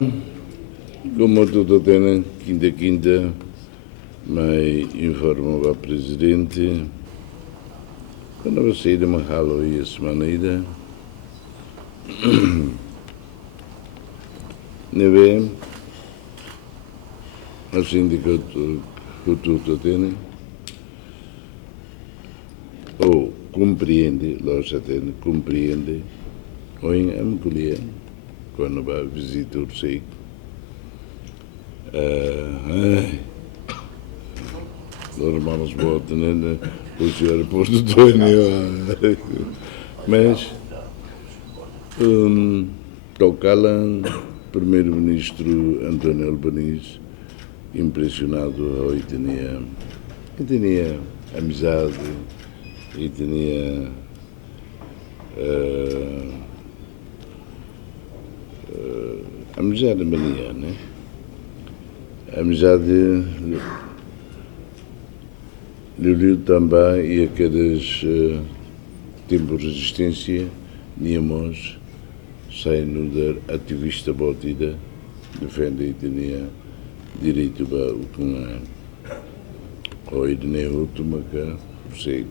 Como tudo tem, quinta, mas informo ao presidente, quando você ir uma halo e essa maneira, neve, assim de que tudo tem, ou compreende, lógico, compreende, ou em amcolher, quando vai visitar o sei. Normaal boten en hoezeer posto Tonio. Mas Tocala, primeiro-ministro António Albanese, impressionado e tinha amizade e tinha amizade mania, né? Amizade Lulu também e aqueles tempos de resistência, tínhamos saindo da ativista botida, defende e tinha direito a o que hoje nem o que sei,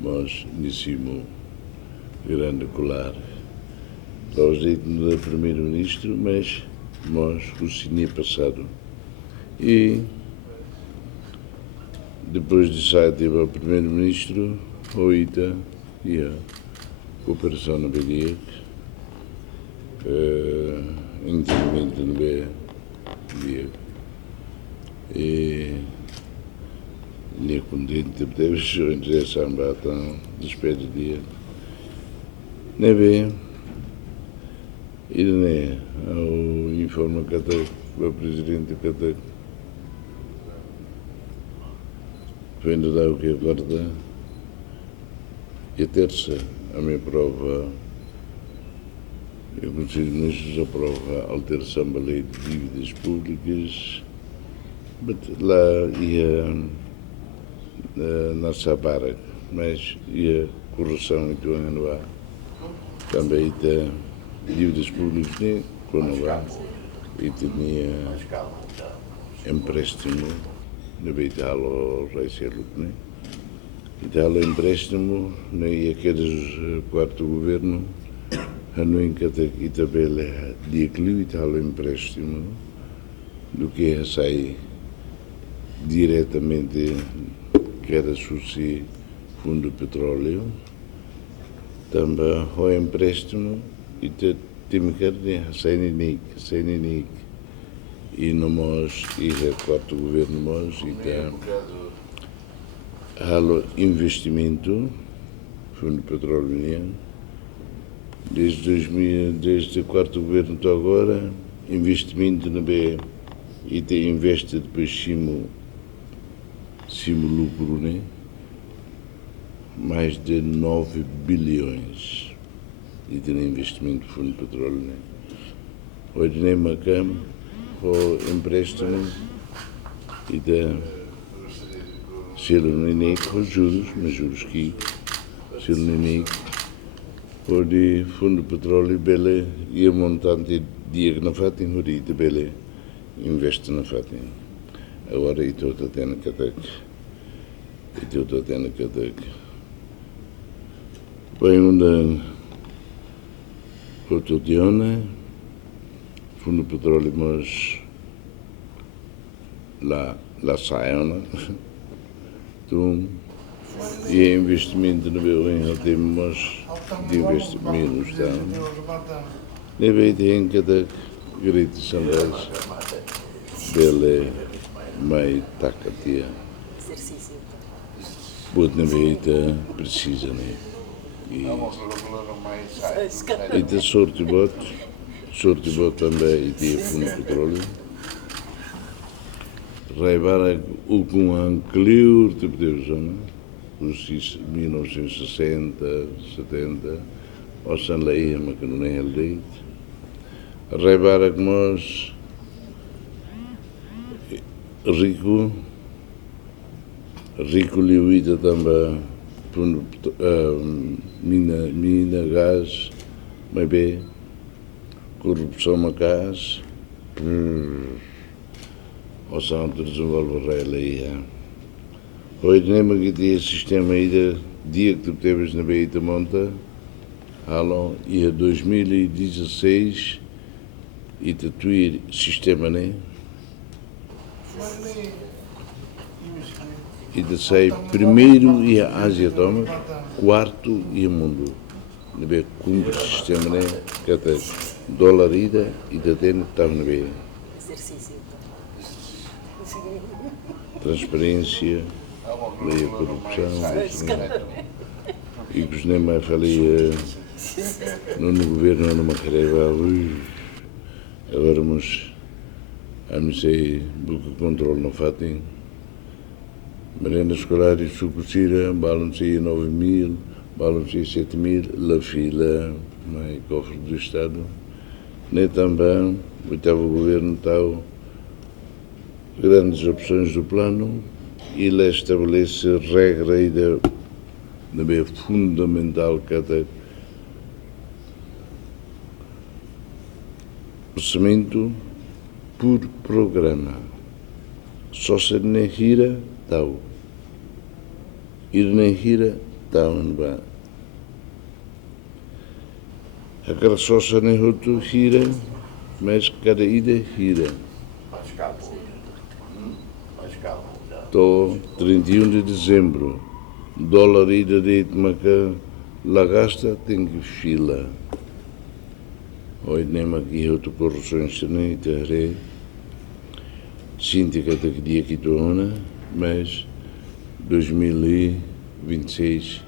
mas nessimo grande colar. Nós dito do primeiro-ministro, mas o cine passado. E depois de sair teve o primeiro-ministro, o ITA e a cooperação na BDIC, entendimento no BDIC. E lhe contente, deve ser em direção a tão despede dia. Neve, ele ao informa que o presidente que vendo dar o que acorda e a terça a minha prova o Conselho de Ministros aprova a alteração da lei de dívidas públicas lá ia na Sabara, mas ia correção e anual também tem dívidas públicas nem quando há e tinha empréstimo no Italo Reicelo, né? Italo empréstimo, e aqueles quarto governo, não encata que tabela de equilíbrio Italo empréstimo, do que é sair diretamente que era suci fundo petróleo, também o empréstimo e tem que ter sem nick e nós e quarto governo nós e tem halo investimento fundo petróleo desde o quarto governo até agora investimento no B e tem investe depois cimo lucro, né? Mais de 9 bilhões e tem investimento no fundo petróleo, né? Hoje nem macam o empréstimo e da selo ninic com juros, mas juros que selo ninic o de fundo petróleo bele e a montante dia na fatin huri de bele investe na fatin agora e todo tem que ter bem onde cotidiana fundo petróleo mas la saína então e investimento no Belém temos de investimento está deve ter que dar grito sandas dele mai takatia bot na veita precisa né e de sorte bot também e de fundo petróleo Raibara o com ancliur tipo de zona os 1960, 70 ou San Leia, mas que não é eleito Raibara que nós rico liuída também mina gás mas bem corrupção a gás o Santo desenvolve a lei. Hoje nem me que sistema ainda dia que tu teves na Beita Monta, alô, e a 2016 e tatuir sistema né? E de sai primeiro e a Ásia toma, quarto e o mundo. Nebe cumpre sistema né? Que até dólar ida e da dentro estava na beira. Transparência, lei a corrupção, e que os nem mais falei no governo não me queria agora vamos a não sei o que controle não fatem. Merenda escolar e sucocira, balanceia 9.000, balanceia 7.000, la fila, no cofre do Estado. Nem também, o oitavo governo tal, grandes opções do plano, e ele estabelece regra ainda bem fundamental que até orçamento por programa. Só se nem gira, tal. Ir nem gira, tal, não vai. Aquela só se nem outro gira, mas cada ida gira. Tô 31 de dezembro, dólar ida de Itmaca, la gasta tem que fila. Hoje nem aqui outro corrupções nem terre, síndica de que dia que torna, mas 2026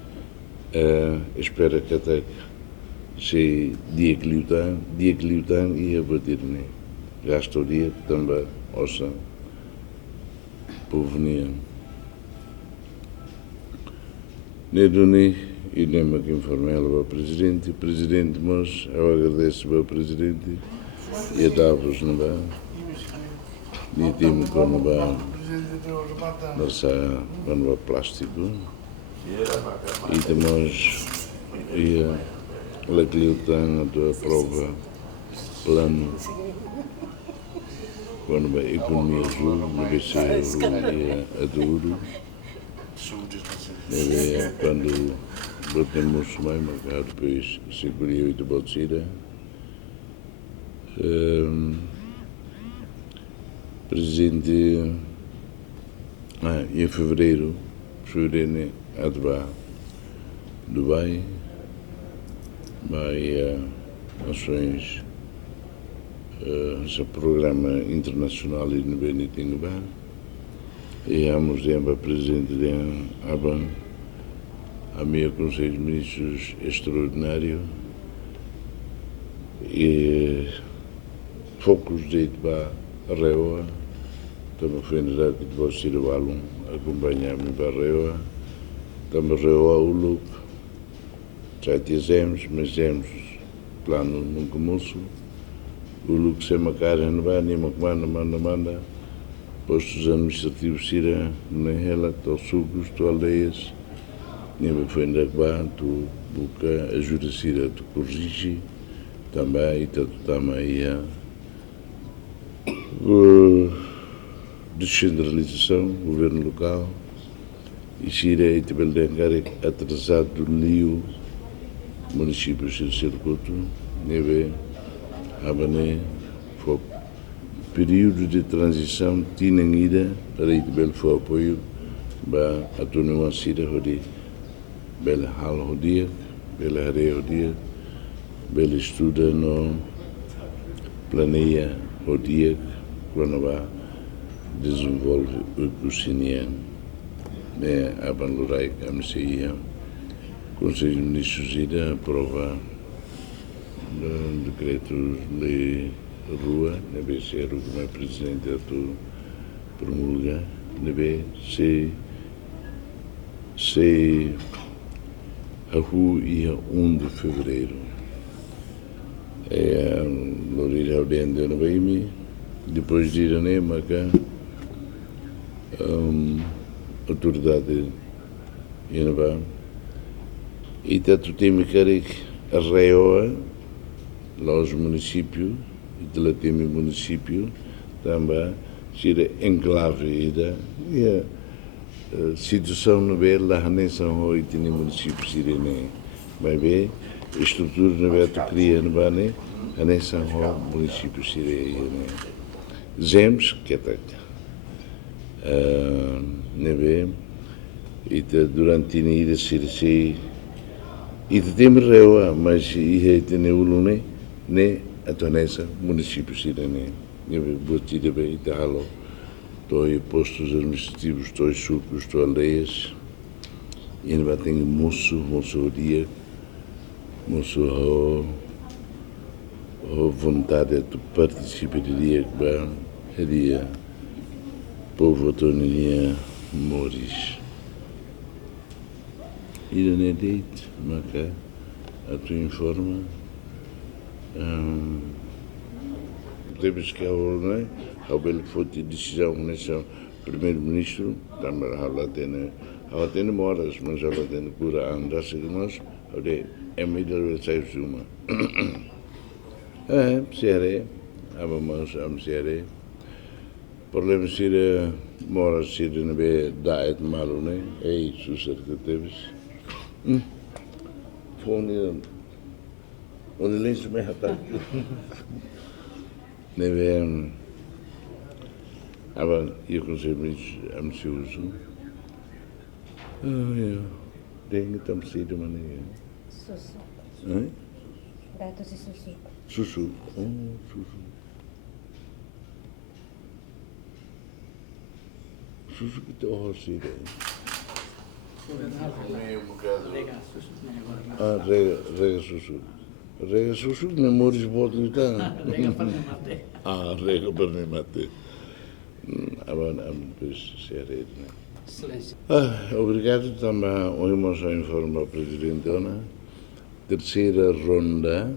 espera que até se dia que lutar e a bater nem. Gasta o dia também, ouça. Povenia. Neduni, e nem que informei ao presidente, mas eu agradeço ao presidente e a Davos não vai, e temos quando vai lançar quando vai plástico, e temos a Lecliutan a tua prova plano. Quando a economia azul, no BC a duro, quando batemos mais, mas depois segurei 8 bolsira. Presidente, em fevereiro, a Dubai, vai ações. Esse programa internacional e no Benitinho e há tempo presidente de ABAN, a minha Conselho de Ministros extraordinário e focos de Itba, a Reoa, também foi na que de você ir ao aluno acompanhar-me para a Reoa, também Reoa o Lup, já temos, mas temos plano no começo. O Lucas é uma cara, não vai, nem uma manda, postos administrativos, tira, nem ela, tu sucos, tu aldeias, nem me foi ainda que tu busca, ajuda a Cira, tu corrige, também, e tu também a descentralização, governo local, e Cira, e também de atrasado do Lio, município de Circuito, nem Abané, foi período de transição, tinha ida para ir foi apoio, para a turma Cira, bela hal rodia, bela areia rodia, bela estuda no planeia rodia, quando vai desenvolve o cociniano, né, a Banlurai, a Messia, Conselho de Ministros ida aprova decretos de rua, deve ser o que o presidente promulga, deve ser a rua ia 1 de fevereiro. Lorir ao dentro da Baimi, depois de ir a Nemaca, autoridade Inaba, e tanto tem que a Reoa, lá os municípios, Itelatimi município, também sira enclave ida, e a situação no bem lá nem são oito no município sirene, mas bem estrutura no bem tu cria no bane, nem são o município sirene. Zems que tá, nebe, ita durante a ida sirse, ita tem reua, mas ia ter neulune, ne atonesa município sirene, nebe botida bem ita halo. Dois postos administrativos, dois sucos, dois aldeias, e ainda tem moço dia, moço vontade de participar de dia que dia povo autonomia moris. E não é dito, mas a tua informa, temos que não ao belo foi de decisão nesse primeiro-ministro, também ela tem moras, mas ela tem cura a andar se nós, é melhor sair uma. Seria, vamos seria. Problema seria moras seria não be diet malu né, isso certo teves. Fone, onde lens me hata. Neve aber eu consigo ansioso. Dengue tam cedo maneira. Susu. Dato si susu. Susu. Susu. Susu que te cedo. Rega susu. Rega susu ne moris botu tá. Rega per ne mate. Aber sério, né? Obrigado também, ouvimos a informar a Presidentona. Terceira ronda,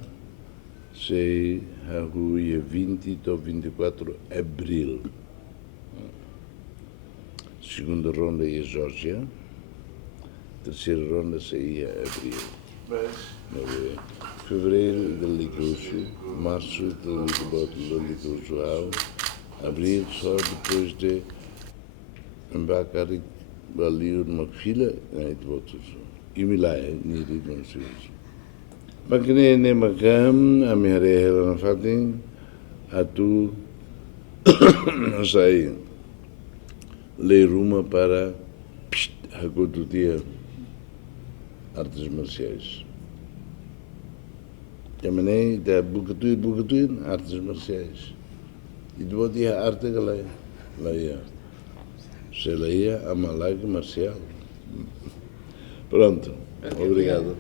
se a rua 20 a 24 de abril. Segunda ronda é Geórgia. Terceira ronda seria abril. Fevereiro de Licuxo, março de Licuxo, abril só depois de embarcar ali numa fila, aí de volta. E me lá, nem de não sei isso. Mas que nem macam, a minha regra não fazem, a tu não sei, ler uma para a dia artes marciais. Também da bucatuin, artes marciais. E depois dia arte que lá ia. Se lá ia a malaga marcial. Pronto, obrigado.